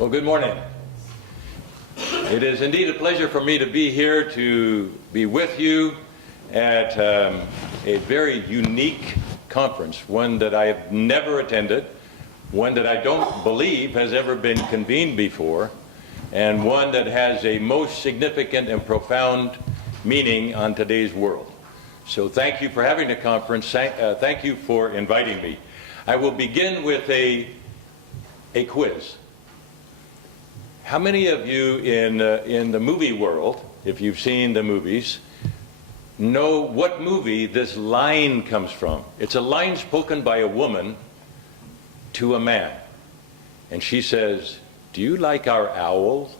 Well, good morning. It is indeed a pleasure for me to be here to be with you at a very unique conference, one that I have never attended, one that I don't believe has ever been convened before, and one that has a most significant and profound meaning on today's world. So thank you for having the conference. Thank you for inviting me. I will begin with a quiz. How many of you in the movie world, if you've seen the movies, know what movie this line comes from? It's a line spoken by a woman to a man. And she says, "Do you like our owl?"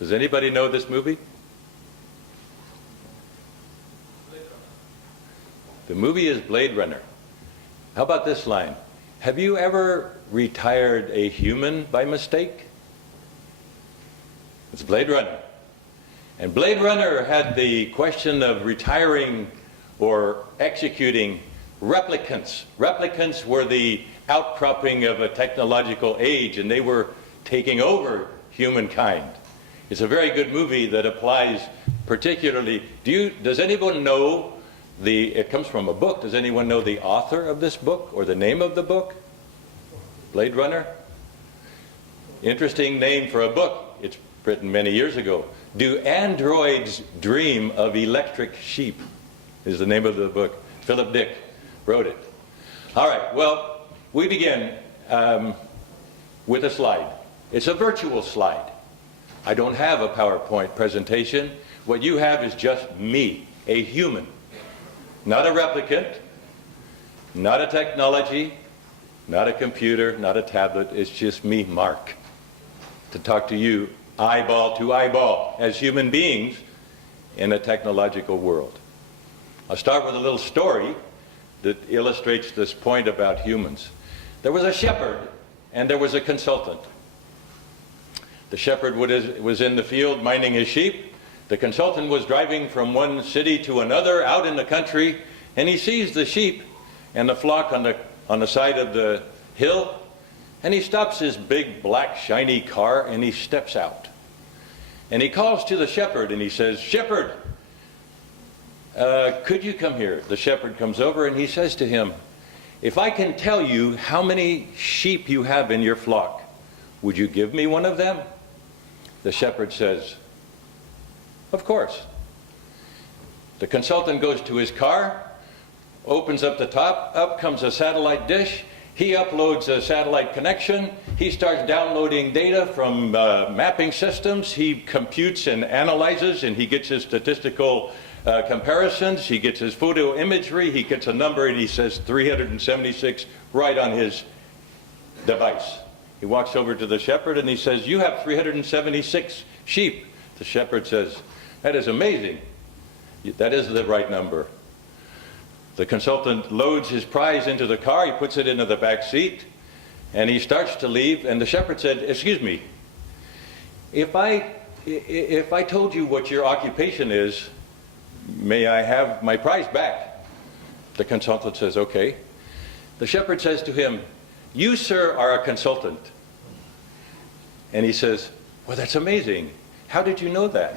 Does anybody know this movie? The movie is Blade Runner. How about this line? Have you ever retired a human by mistake? It's Blade Runner. And Blade Runner had the question of retiring or executing replicants. Replicants were the outcropping of a technological age, and they were taking over humankind. It's a very good movie that applies particularly. Does anyone know it comes from a book. Does anyone know the author of this book or the name of the book? Blade Runner? Interesting name for a book. It's written many years ago. Do Androids Dream of Electric Sheep? Is the name of the book. Philip Dick wrote it. All right, well, we begin with a slide. It's a virtual slide. I don't have a PowerPoint presentation. What you have is just me, a human. Not a replicant, not a technology, not a computer, not a tablet. It's just me, Mark, to talk to you eyeball to eyeball as human beings in a technological world. I'll start with a little story that illustrates this point about humans. There was a shepherd and there was a consultant. The shepherd was in the field minding his sheep. The consultant was driving from one city to another out in the country, and he sees the sheep and the flock on the side of the hill, and he stops his big black shiny car and he steps out. And he calls to the shepherd and he says, "Shepherd, could you come here?" The shepherd comes over and he says to him, "If I can tell you how many sheep you have in your flock, would you give me one of them?" The shepherd says, "Of course." The consultant goes to his car, opens up the top, up comes a satellite dish. He uploads a satellite connection. He starts downloading data from mapping systems. He computes and analyzes, and he gets his statistical comparisons. He gets his photo imagery. He gets a number, and he says 376 right on his device. He walks over to the shepherd, and he says, "You have 376 sheep." The shepherd says, "That is amazing. That is the right number." The consultant loads his prize into the car. He puts it into the back seat, and he starts to leave. And the shepherd said, "Excuse me, if I told you what your occupation is, may I have my prize back?" The consultant says, "Okay." The shepherd says to him, "You, sir, are a consultant." And he says, "Well, that's amazing. How did you know that?"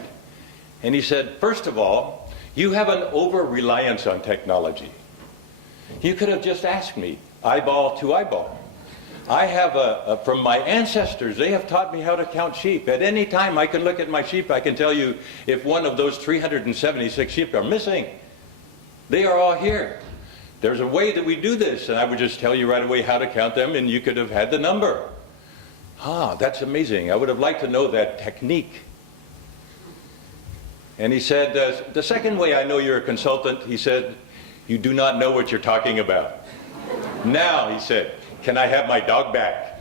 And he said, "First of all, you have an over-reliance on technology. You could have just asked me, eyeball to eyeball. I have from my ancestors, they have taught me how to count sheep. At any time I can look at my sheep, I can tell you if one of those 376 sheep are missing. They are all here. There's a way that we do this, and I would just tell you right away how to count them, and you could have had the number." "Ah, that's amazing. I would have liked to know that technique." And he said, "The second way I know you're a consultant," he said, "you do not know what you're talking about. Now," he said, "can I have my dog back?"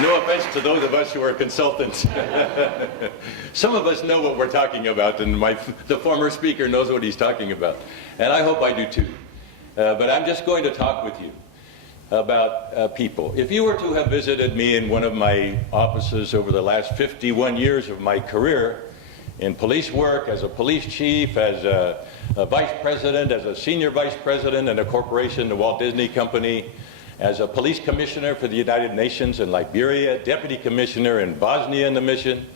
No offense to those of us who are consultants. Some of us know what we're talking about, and the former speaker knows what he's talking about. And I hope I do too. But I'm just going to talk with you about people. If you were to have visited me in one of my offices over the last 51 years of my career, in police work, as a police chief, as a vice president, as a senior vice president in a corporation, the Walt Disney Company, as a police commissioner for the United Nations in Liberia, deputy commissioner in Bosnia and the Mission,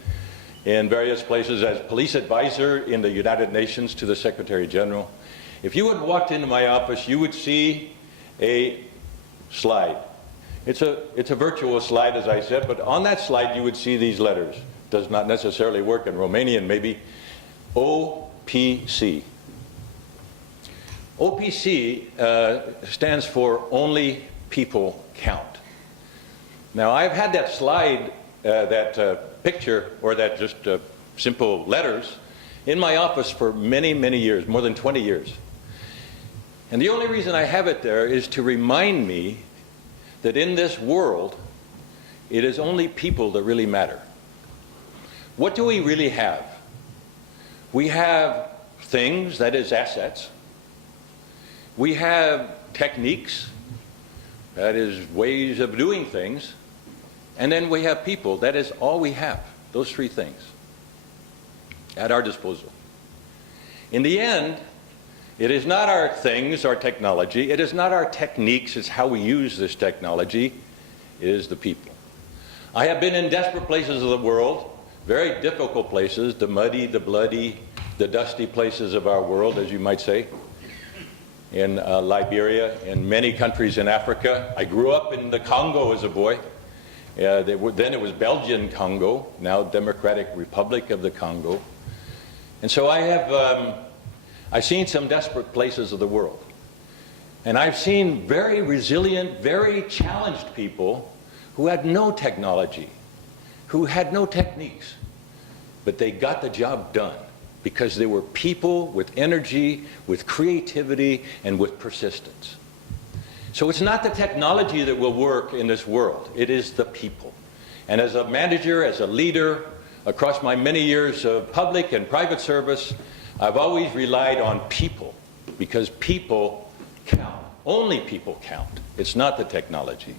in various places, as police advisor in the United Nations to the Secretary General. If you had walked into my office, you would see a slide. It's a virtual slide, as I said, but on that slide you would see these letters. Does not necessarily work in Romanian, maybe. OPC. OPC stands for Only People Count. Now, I've had that slide, that picture, or that just simple letters, in my office for many, many years, more than 20 years. And the only reason I have it there is to remind me that in this world, it is only people that really matter. What do we really have? We have things, that is assets. We have techniques, that is ways of doing things. And then we have people, that is all we have, those three things at our disposal. In the end, it is not our things, our technology, it is not our techniques, it's how we use this technology, it is the people. I have been in desperate places of the world, very difficult places, the muddy, the bloody, the dusty places of our world, as you might say, in Liberia, in many countries in Africa. I grew up in the Congo as a boy. Then it was Belgian Congo, now Democratic Republic of the Congo. And so I've seen some desperate places of the world. And I've seen very resilient, very challenged people who had no technology, who had no techniques, but they got the job done because they were people with energy, with creativity, and with persistence. So it's not the technology that will work in this world, it is the people. And as a manager, as a leader, across my many years of public and private service, I've always relied on people, because people count. Only people count. It's not the technology.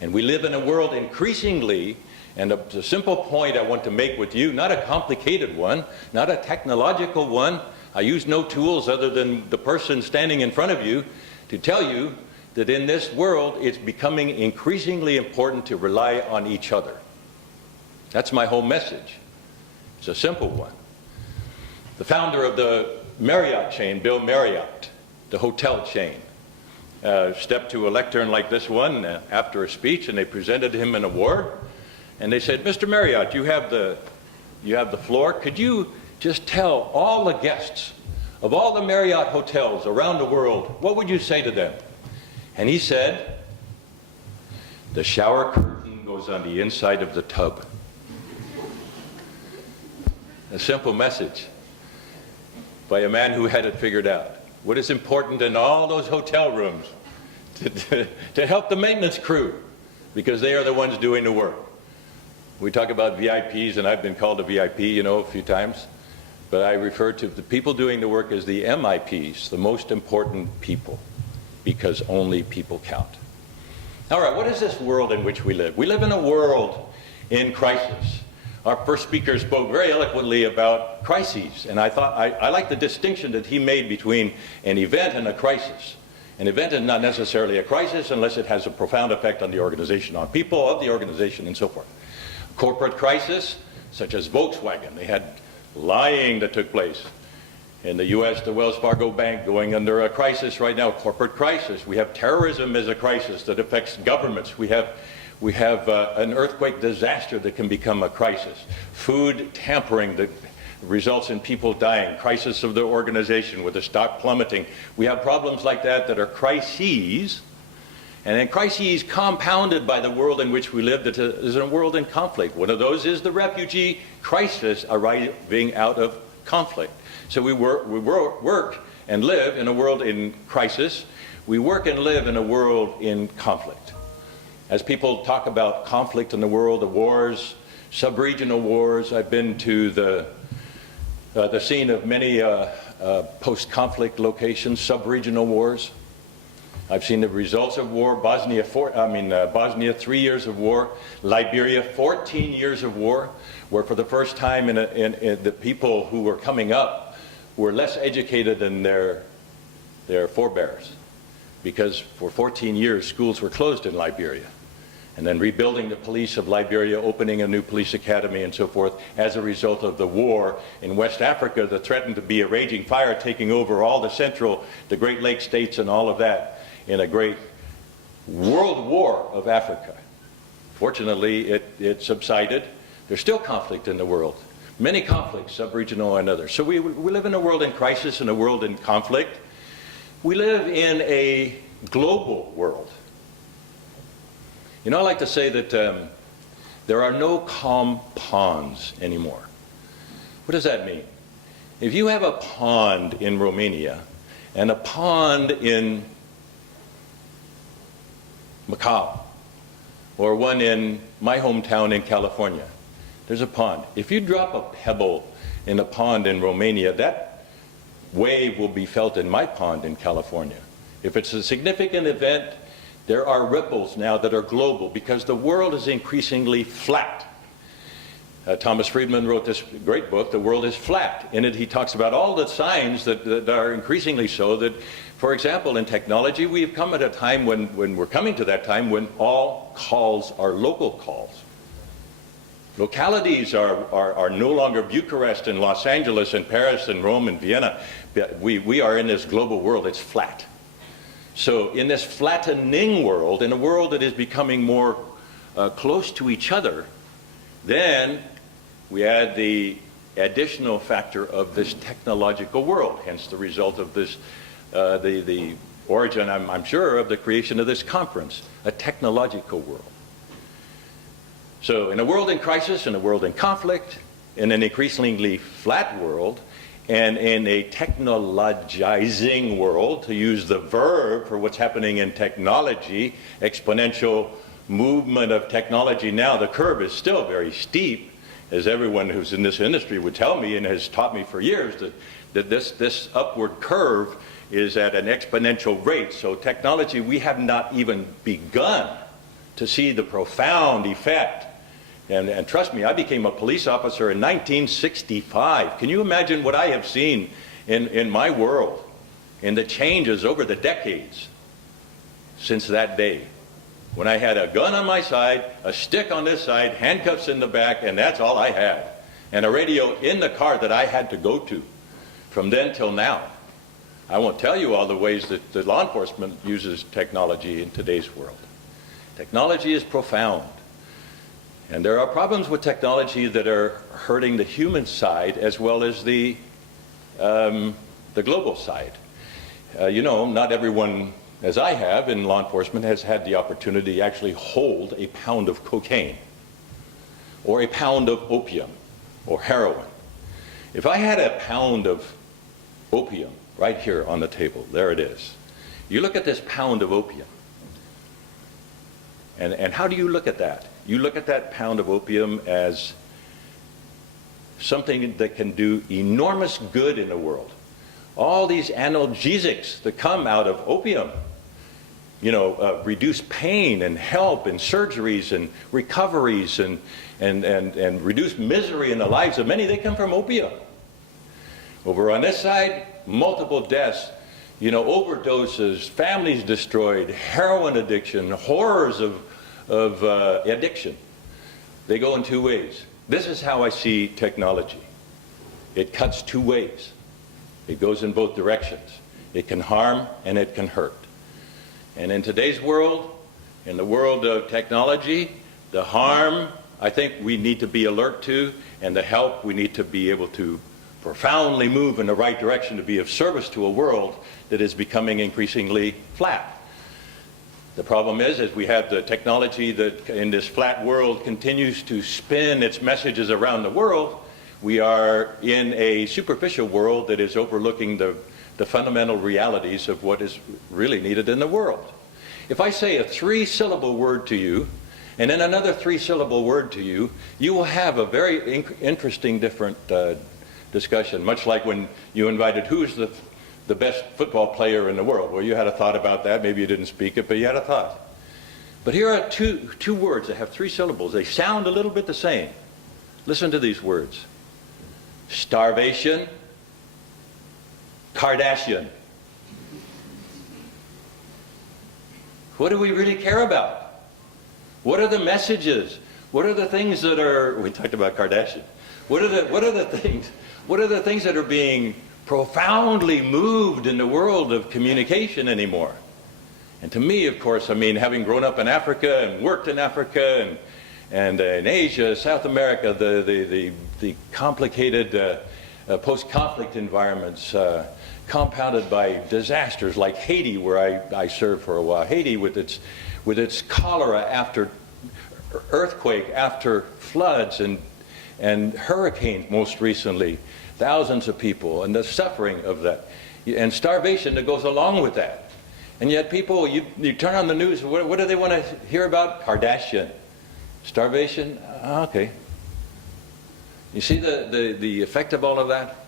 And we live in a world increasingly, and the simple point I want to make with you, not a complicated one, not a technological one. I use no tools other than the person standing in front of you to tell you that in this world it's becoming increasingly important to rely on each other. That's my whole message. It's a simple one. The founder of the Marriott chain, Bill Marriott, the hotel chain, stepped to a lectern like this one after a speech, and they presented him an award. And they said, Mr. Marriott, you have the floor. Could you just tell all the guests of all the Marriott hotels around the world, what would you say to them? And he said, the shower curtain goes on the inside of the tub. A simple message by a man who had it figured out. What is important in all those hotel rooms to help the maintenance crew, because they are the ones doing the work. We talk about VIPs, and I've been called a VIP, a few times, but I refer to the people doing the work as the MIPs, the most important people, because only people count. All right, what is this world in which we live? We live in a world in crisis. Our first speaker spoke very eloquently about crises, and I thought I like the distinction that he made between an event and a crisis. An event is not necessarily a crisis unless it has a profound effect on the organization, on people of the organization, and so forth. Corporate crisis, such as Volkswagen, they had lying that took place. In the U.S., the Wells Fargo Bank going under a crisis right now, corporate crisis. We have terrorism as a crisis that affects governments. We have an earthquake disaster that can become a crisis. Food tampering that results in people dying. Crisis of the organization with the stock plummeting. We have problems like that that are crises. And then crises compounded by the world in which we live that is a world in conflict. One of those is the refugee crisis arising out of conflict. So we work and live in a world in crisis. We work and live in a world in conflict. As people talk about conflict in the world, the wars, sub-regional wars, I've been to the scene of many post-conflict locations, sub-regional wars. I've seen the results of war. Bosnia, 3 years of war. Liberia, 14 years of war, where for the first time in the people who were coming up were less educated than their forebears, because for 14 years schools were closed in Liberia. And then rebuilding the police of Liberia, opening a new police academy and so forth as a result of the war in West Africa that threatened to be a raging fire taking over all the Great Lakes states and all of that in a great world war of Africa. Fortunately, it subsided. There's still conflict in the world. Many conflicts, sub-regional and others. So we live in a world in crisis and a world in conflict. We live in a global world. You know, I like to say that there are no calm ponds anymore. What does that mean? If you have a pond in Romania and a pond in Macau, or one in my hometown in California, there's a pond. If you drop a pebble in a pond in Romania, that wave will be felt in my pond in California. If it's a significant event, there are ripples now that are global because the world is increasingly flat. Thomas Friedman wrote this great book, The World is Flat. In it he talks about all the signs that are increasingly so that, for example, in technology, we have come at a time when we're coming to that time when all calls are local calls. Localities are no longer Bucharest and Los Angeles and Paris and Rome and Vienna. We are in this global world. It's flat. So in this flattening world, in a world that is becoming more close to each other, then we add the additional factor of this technological world, hence the result of this, the origin, I'm sure, of the creation of this conference, a technological world. So in a world in crisis, in a world in conflict, in an increasingly flat world, and in a technologizing world, to use the verb for what's happening in technology, exponential movement of technology now, the curve is still very steep, as everyone who's in this industry would tell me and has taught me for years, that this upward curve is at an exponential rate. So technology, we have not even begun to see the profound effect. And trust me, I became a police officer in 1965. Can you imagine what I have seen in my world, in the changes over the decades since that day, when I had a gun on my side, a stick on this side, handcuffs in the back, and that's all I had, and a radio in the car that I had to go to from then till now. I won't tell you all the ways that the law enforcement uses technology in today's world. Technology is profound. And there are problems with technology that are hurting the human side as well as the global side. You know, not everyone, as I have in law enforcement, has had the opportunity to actually hold a pound of cocaine or a pound of opium or heroin. If I had a pound of opium right here on the table, there it is. You look at this pound of opium, and how do you look at that? You look at that pound of opium as something that can do enormous good in the world. All these analgesics that come out of opium, you know, reduce pain and help in surgeries and recoveries and reduce misery in the lives of many, they come from opium. Over on this side, multiple deaths, you know, overdoses, families destroyed, heroin addiction, horrors of addiction. They go in two ways. This is how I see technology. It cuts two ways. It goes in both directions. It can harm and it can hurt. And in today's world, in the world of technology, the harm, I think we need to be alert to, and the help, we need to be able to profoundly move in the right direction to be of service to a world that is becoming increasingly flat. The problem is we have the technology that in this flat world continues to spin its messages around the world. We are in a superficial world that is overlooking the fundamental realities of what is really needed in the world. If I say a 3-syllable word to you, and then another 3-syllable word to you, you will have a very interesting different discussion, much like when you invited who's the the best football player in the world. Well, you had a thought about that. Maybe you didn't speak it, but you had a thought. But here are two words that have 3 syllables. They sound a little bit the same. Listen to these words. Starvation, Kardashian. What do we really care about? What are the messages? What are the things that are, we talked about Kardashian. What are the things that are being profoundly moved in the world of communication anymore? And to me, of course, I mean, having grown up in Africa and worked in Africa and in Asia, South America, the complicated post-conflict environments compounded by disasters like Haiti, where I served for a while. Haiti with its cholera after earthquake, after floods and hurricanes most recently, thousands of people, and the suffering of that, and starvation that goes along with that. And yet people, you turn on the news, what do they want to hear about? Kardashian. Starvation? Okay. You see the effect of all of that?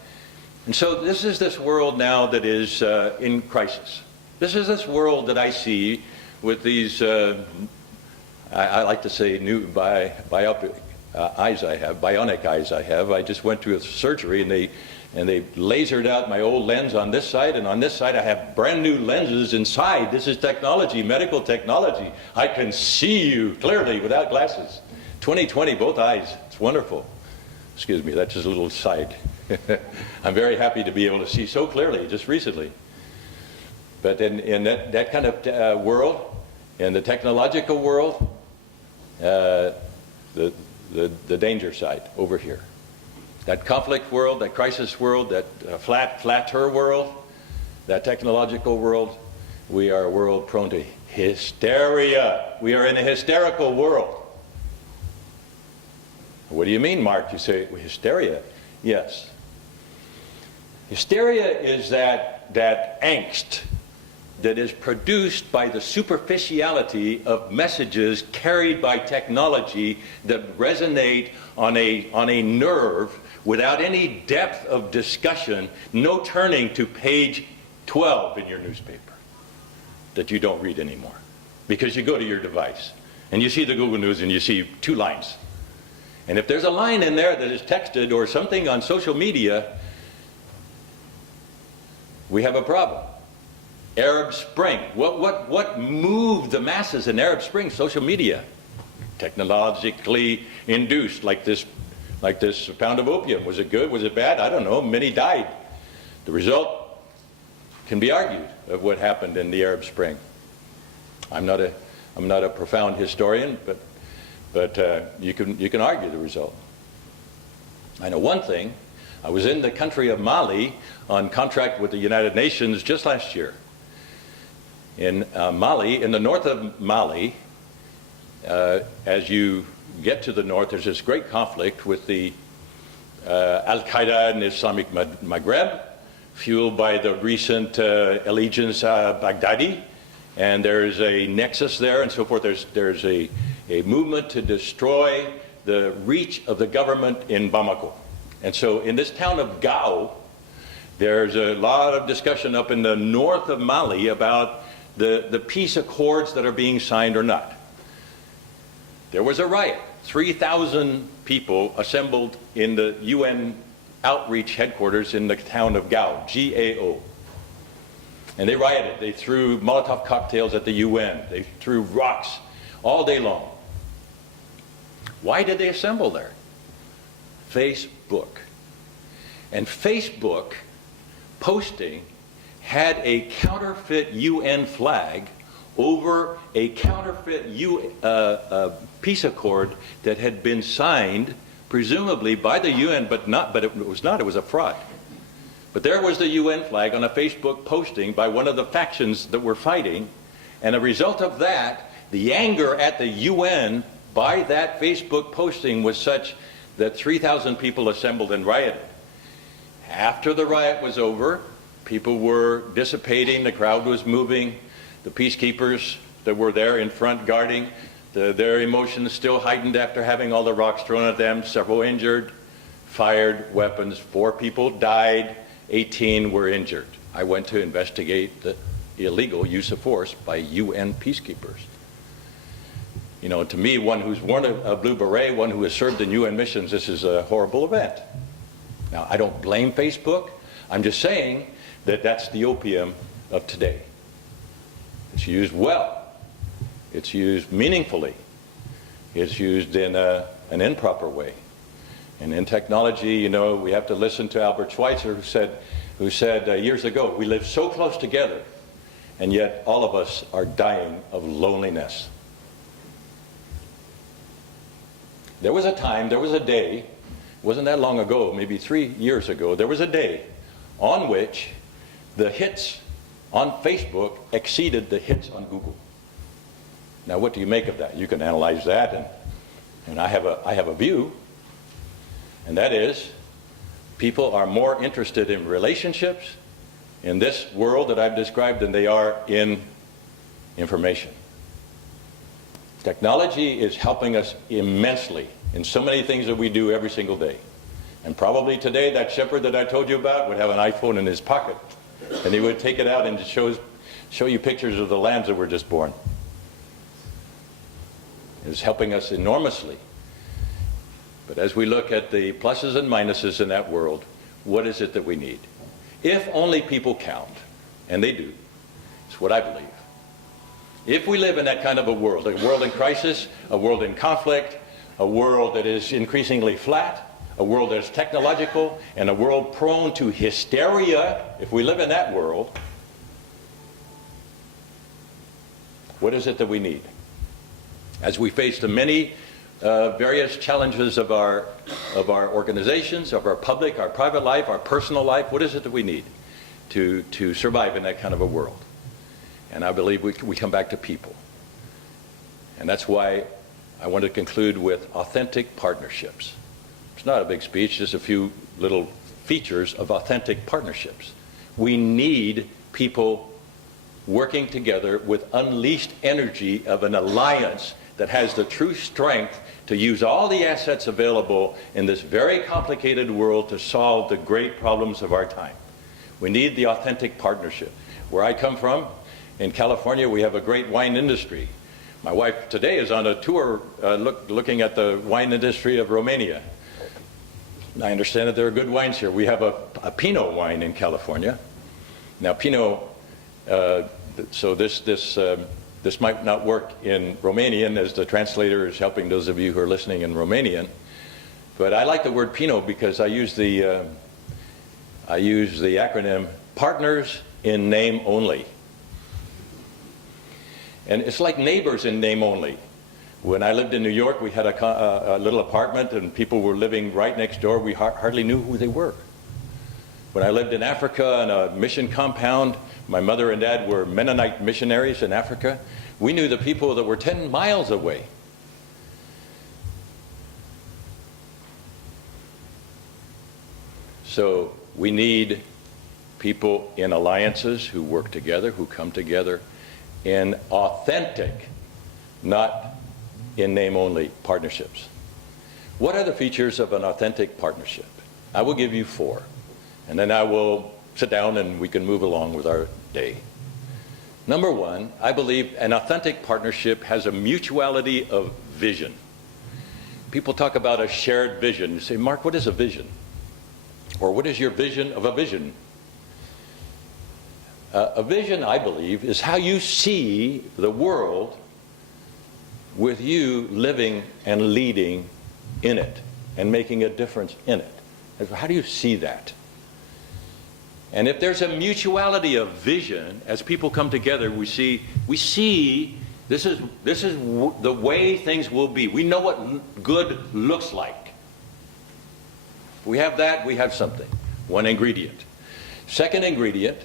And so this is this world now that is in crisis. This is this world that I see with these, I like to say, new bionic eyes I have. I just went to a surgery and they lasered out my old lens on this side, and on this side I have brand new lenses inside. This is technology, medical technology. I can see you clearly without glasses. 20/20, both eyes. It's wonderful. Excuse me, that's just a little side. I'm very happy to be able to see so clearly just recently. But in that kind of world, in the technological world, the danger side over here. That conflict world, that crisis world, that flatter world, that technological world, we are a world prone to hysteria. We are in a hysterical world. What do you mean, Mark? You say hysteria? Yes. Hysteria is that angst that is produced by the superficiality of messages carried by technology that resonate on a nerve without any depth of discussion, no turning to page 12 in your newspaper that you don't read anymore. Because you go to your device and you see the Google News and you see 2 lines. And if there's a line in there that is texted or something on social media, we have a problem. Arab Spring. What moved the masses in Arab Spring? Social media. Technologically induced, like this pound of opium. Was it good? Was it bad? I don't know. Many died. The result can be argued of what happened in the Arab Spring. I'm not a profound historian, but you can argue the result. I know one thing. I was in the country of Mali on contract with the United Nations just last year. In Mali, in the north of Mali, as you get to the north, there's this great conflict with the Al-Qaeda and Islamic Maghreb, fueled by the recent allegiance Baghdadi, and there's a nexus there and so forth. There's a movement to destroy the reach of the government in Bamako. And so in this town of Gao, there's a lot of discussion up in the north of Mali about the peace accords that are being signed or not. There was a riot. 3,000 people assembled in the UN outreach headquarters in the town of Gao, G-A-O. And they rioted. They threw Molotov cocktails at the UN. They threw rocks all day long. Why did they assemble there? Facebook. And Facebook posting had a counterfeit UN flag over a counterfeit peace accord that had been signed, presumably by the UN, but it was not, it was a fraud. But there was the UN flag on a Facebook posting by one of the factions that were fighting, and a result of that, the anger at the UN by that Facebook posting was such that 3,000 people assembled and rioted. After the riot was over, people were dissipating, the crowd was moving, the peacekeepers that were there in front guarding, their emotions still heightened after having all the rocks thrown at them, several injured, fired weapons, 4 people died, 18 were injured. I went to investigate the illegal use of force by UN peacekeepers. You know, to me, one who's worn a blue beret, one who has served in UN missions, this is a horrible event. Now, I don't blame Facebook. I'm just saying that that's the opium of today. It's used well. It's used meaningfully. It's used in an improper way. And in technology, you know, we have to listen to Albert Schweitzer, who said years ago, we live so close together, and yet all of us are dying of loneliness. There was a time, there was a day, it wasn't that long ago, maybe 3 years ago, there was a day on which the hits on Facebook exceeded the hits on Google. Now, what do you make of that? You can analyze that, and I have a view, and that is, people are more interested in relationships in this world that I've described than they are in information. Technology is helping us immensely in so many things that we do every single day. And probably today, that shepherd that I told you about would have an iPhone in his pocket, and he would take it out and show you pictures of the lambs that were just born. It's helping us enormously. But as we look at the pluses and minuses in that world, what is it that we need? If only people count, and they do, it's what I believe. If we live in that kind of a world in crisis, a world in conflict, a world that is increasingly flat, a world that is technological, and a world prone to hysteria, if we live in that world, what is it that we need? As we face the many various challenges of our organizations, of our public, our private life, our personal life, what is it that we need to survive in that kind of a world? And I believe we come back to people. And that's why I want to conclude with authentic partnerships. It's not a big speech, just a few little features of authentic partnerships. We need people working together with unleashed energy of an alliance that has the true strength to use all the assets available in this very complicated world to solve the great problems of our time. We need the authentic partnership. Where I come from, in California, we have a great wine industry. My wife today is on a tour looking at the wine industry of Romania. I understand that there are good wines here. We have a Pinot wine in California. Now, Pinot, so this might not work in Romanian, as the translator is helping those of you who are listening in Romanian. But I like the word Pinot because I use the acronym Partners in Name Only. And it's like neighbors in name only. When I lived in New York, we had a little apartment and people were living right next door. We hardly knew who they were. When I lived in Africa in a mission compound, my mother and dad were Mennonite missionaries in Africa. We knew the people that were 10 miles away. So we need people in alliances who work together, who come together in authentic, not in name-only partnerships. What are the features of an authentic partnership? I will give you 4, and then I will sit down and we can move along with our day. Number 1, I believe an authentic partnership has a mutuality of vision. People talk about a shared vision. You say, Mark, what is a vision? Or what is your vision of a vision? A vision, I believe, is how you see the world with you living and leading in it and making a difference in it. How do you see that? And if there's a mutuality of vision, as people come together, we see this is the way things will be. We know what good looks like. If we have that, we have something. One ingredient. Second ingredient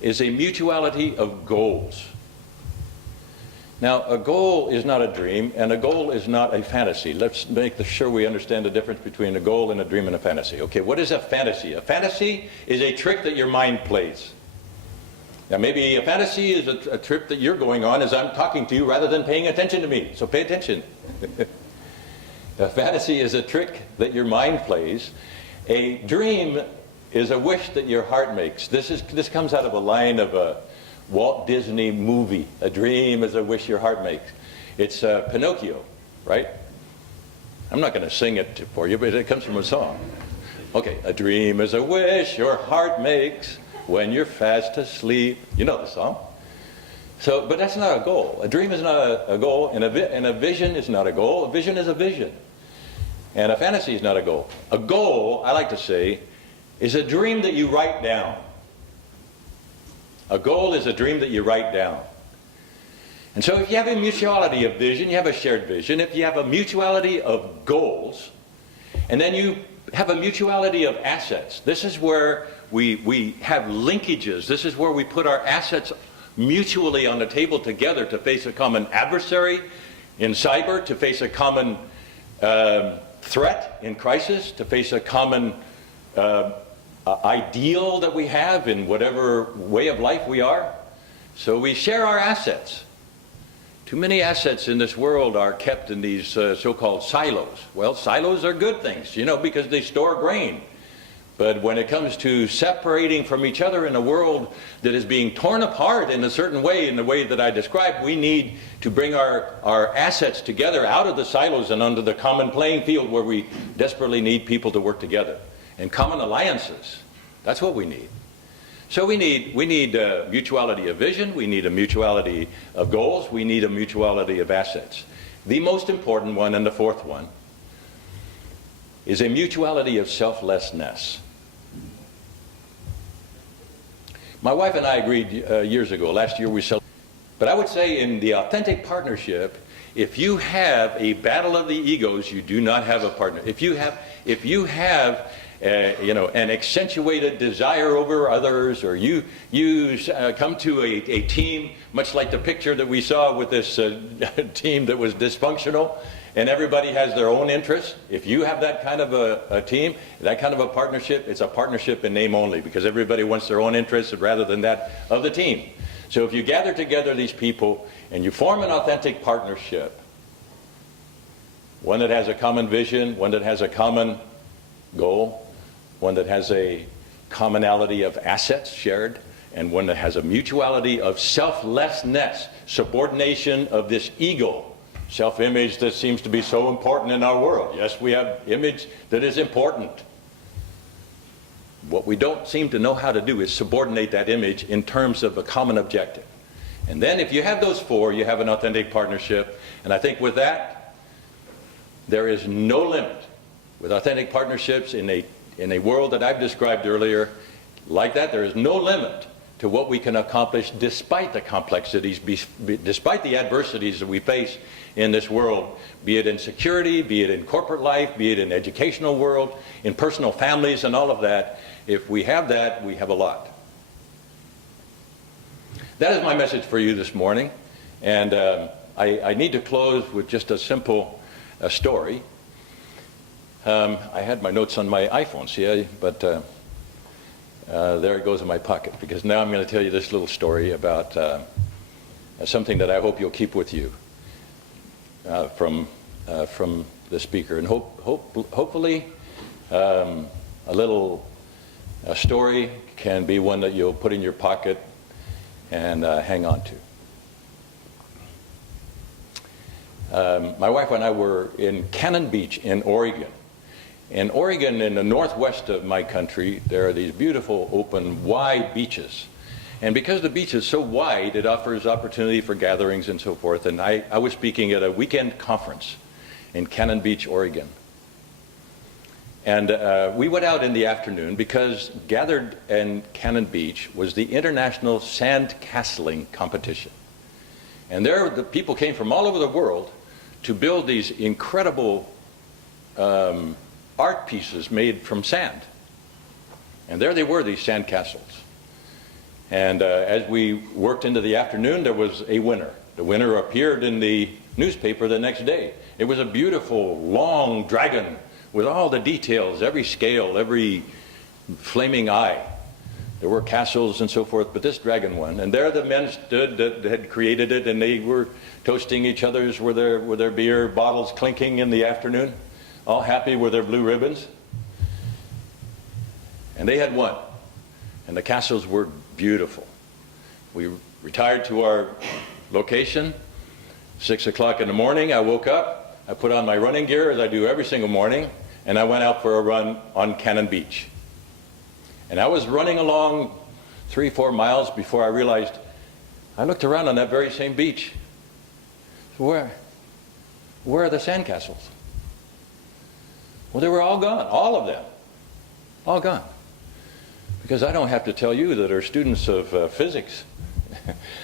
is a mutuality of goals. Now, a goal is not a dream, and a goal is not a fantasy. Let's make sure we understand the difference between a goal and a dream and a fantasy. Okay, what is a fantasy? A fantasy is a trick that your mind plays. Now, maybe a fantasy is a trip that you're going on as I'm talking to you rather than paying attention to me. So pay attention. A fantasy is a trick that your mind plays. A dream is a wish that your heart makes. This comes out of a line of a Walt Disney movie. A dream is a wish your heart makes. It's Pinocchio, right? I'm not going to sing it for you, but it comes from a song. Okay, a dream is a wish your heart makes when you're fast asleep. You know the song. So, but that's not a goal. A dream is not a goal, and a vision is not a goal. A vision is a vision. And a fantasy is not a goal. A goal, I like to say, is a dream that you write down. A goal is a dream that you write down. And so if you have a mutuality of vision, you have a shared vision. If you have a mutuality of goals, and then you have a mutuality of assets. This is where we have linkages. This is where we put our assets mutually on the table together to face a common adversary in cyber, to face a common threat in crisis, to face a common ideal that we have in whatever way of life we are. So we share our assets. Too many assets in this world are kept in these so-called silos. Well, silos are good things, you know, because they store grain. But when it comes to separating from each other in a world that is being torn apart in a certain way, in the way that I described, we need to bring our assets together out of the silos and onto the common playing field where we desperately need people to work together. And common alliances, that's what we need. So we need mutuality of vision, we need a mutuality of goals, we need a mutuality of assets. The most important one, and the fourth one, is a mutuality of selflessness. My wife and I agreed years ago, last year we celebrated, but I would say in the authentic partnership, if you have a battle of the egos, you do not have a partner. If you have an accentuated desire over others, or you come to a team, much like the picture that we saw with this team that was dysfunctional, and everybody has their own interests. If you have that kind of a team, that kind of a partnership, it's a partnership in name only, because everybody wants their own interests rather than that of the team. So if you gather together these people and you form an authentic partnership, one that has a common vision, one that has a common goal, one that has a commonality of assets shared, and one that has a mutuality of selflessness, subordination of this ego, self-image that seems to be so important in our world. Yes, we have image that is important. What we don't seem to know how to do is subordinate that image in terms of a common objective. And then if you have those four, you have an authentic partnership. And I think with that, there is no limit. With authentic partnerships in a world that I've described earlier, like that, there is no limit to what we can accomplish despite the complexities, despite the adversities that we face in this world, be it in security, be it in corporate life, be it in educational world, in personal families and all of that. If we have that, we have a lot. That is my message for you this morning. And I need to close with just a simple story. I had my notes on my iPhone, see, but there it goes in my pocket, because now I'm going to tell you this little story about something that I hope you'll keep with you from the speaker. And hopefully a little story can be one that you'll put in your pocket and hang on to. My wife and I were in Cannon Beach in Oregon. In Oregon, in the northwest of my country, there are these beautiful, open, wide beaches. And because the beach is so wide, it offers opportunity for gatherings and so forth. And I was speaking at a weekend conference in Cannon Beach, Oregon. And we went out in the afternoon because gathered in Cannon Beach was the International Sand Castling Competition. And there the people came from all over the world to build these incredible art pieces made from sand. And there they were, these sand castles. And as we worked into the afternoon, there was a winner. The winner appeared in the newspaper the next day. It was a beautiful, long dragon with all the details, every scale, every flaming eye. There were castles and so forth, but this dragon won. And there the men stood that had created it, and they were toasting each other's with their beer bottles clinking in the afternoon, all happy with their blue ribbons. And they had won. And the castles were beautiful. We retired to our location. 6 o'clock in the morning, I woke up. I put on my running gear, as I do every single morning, and I went out for a run on Cannon Beach. And I was running along 3-4 miles before I realized, I looked around on that very same beach. So where are the sandcastles? Well, they were all gone, all of them, all gone. Because I don't have to tell you that our students of physics,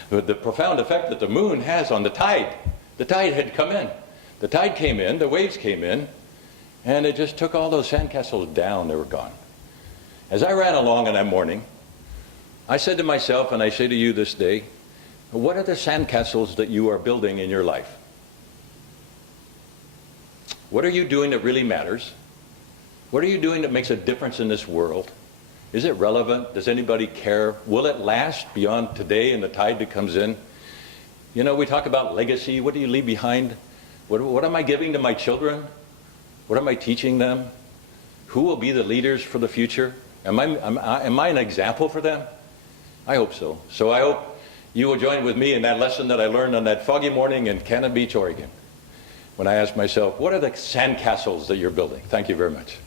the profound effect that the moon has on the tide. The tide had come in. The tide came in, the waves came in, and it just took all those sandcastles down. They were gone. As I ran along in that morning, I said to myself, and I say to you this day, what are the sandcastles that you are building in your life? What are you doing that really matters? What are you doing that makes a difference in this world? Is it relevant? Does anybody care? Will it last beyond today and the tide that comes in? You know, we talk about legacy. What do you leave behind? What am I giving to my children? What am I teaching them? Who will be the leaders for the future? Am I an example for them? I hope so. So I hope you will join with me in that lesson that I learned on that foggy morning in Cannon Beach, Oregon, when I asked myself, what are the sandcastles that you're building? Thank you very much.